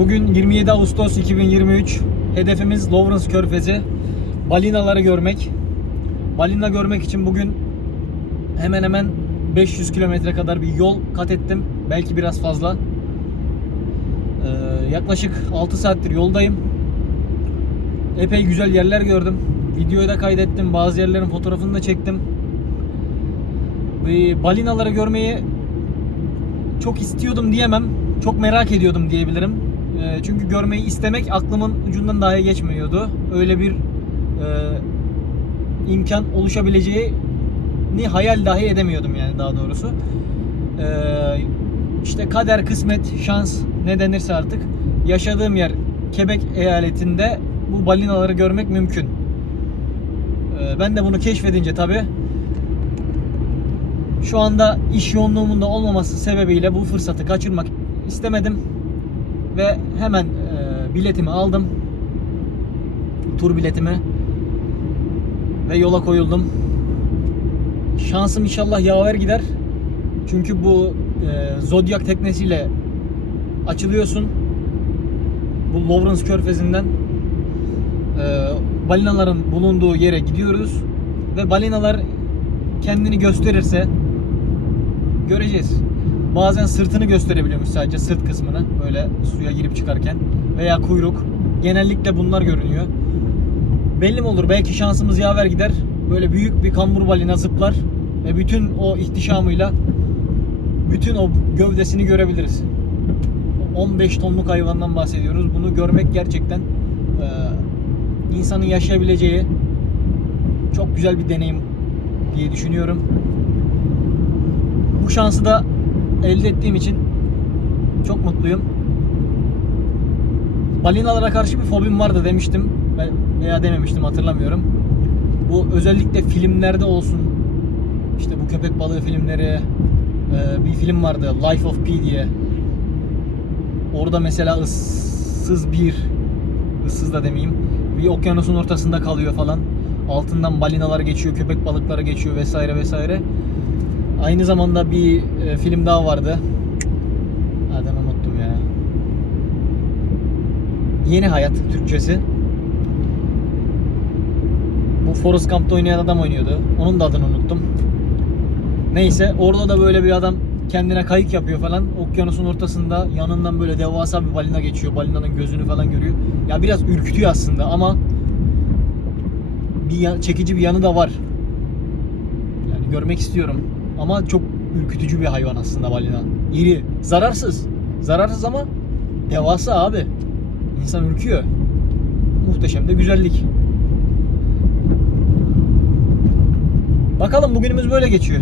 Bugün 27 Ağustos 2023. Hedefimiz Lawrence Körfezi. Balinaları görmek. Balina görmek için bugün hemen hemen 500 kilometre kadar bir yol kat ettim. Belki biraz fazla. Ee, yaklaşık 6 saattir yoldayım. Epey güzel yerler gördüm. Videoyu da kaydettim. Bazı yerlerin fotoğrafını da çektim. Ve balinaları görmeyi çok istiyordum diyemem. Çok merak ediyordum diyebilirim. Ee, çünkü görmeyi istemek aklımın ucundan dahi geçmiyordu. Öyle bir e, imkan oluşabileceğini hayal dahi edemiyordum yani daha doğrusu. Ee, işte kader, kısmet, şans ne denirse artık yaşadığım yer Quebec eyaletinde bu balinaları görmek mümkün. Ee, ben de bunu keşfedince tabi şu anda iş yoğunluğumun da olmaması sebebiyle bu fırsatı kaçırmak istemedim ve hemen e, biletimi aldım. Tur biletimi ve yola koyuldum. Şansım inşallah yaver gider. Çünkü bu e, Zodiac teknesiyle açılıyorsun. Bu Lawrence Körfezi'nden e, balinaların bulunduğu yere gidiyoruz ve balinalar kendini gösterirse göreceğiz. Bazen sırtını gösterebiliyormuş sadece sırt kısmını böyle suya girip çıkarken veya kuyruk. Genellikle bunlar görünüyor. Belli mi olur? Belki şansımız yaver gider. Böyle büyük bir kambur balina zıplar ve bütün o ihtişamıyla bütün o gövdesini görebiliriz. 15 tonluk hayvandan bahsediyoruz. Bunu görmek gerçekten e, insanın yaşayabileceği çok güzel bir deneyim diye düşünüyorum. Bu şansı da elde ettiğim için çok mutluyum. Balinalara karşı bir fobim vardı demiştim. Ben veya dememiştim hatırlamıyorum. Bu özellikle filmlerde olsun. İşte bu köpek balığı filmleri e, bir film vardı Life of Pi diye. Orada mesela ıssız bir ıssız da demeyeyim. Bir okyanusun ortasında kalıyor falan. Altından balinalar geçiyor, köpek balıkları geçiyor vesaire vesaire. Aynı zamanda bir e, film daha vardı. Adını unuttum ya. Yeni Hayat Türkçesi. Bu Forrest Gump'ta oynayan adam oynuyordu. Onun da adını unuttum. Neyse orada da böyle bir adam kendine kayık yapıyor falan. Okyanusun ortasında yanından böyle devasa bir balina geçiyor. Balinanın gözünü falan görüyor. Ya biraz ürkütüyor aslında ama bir çekici bir yanı da var. Yani görmek istiyorum. Ama çok ürkütücü bir hayvan aslında balina. İri, zararsız. Zararsız ama devasa abi. İnsan ürküyor. Muhteşem de güzellik. Bakalım bugünümüz böyle geçiyor.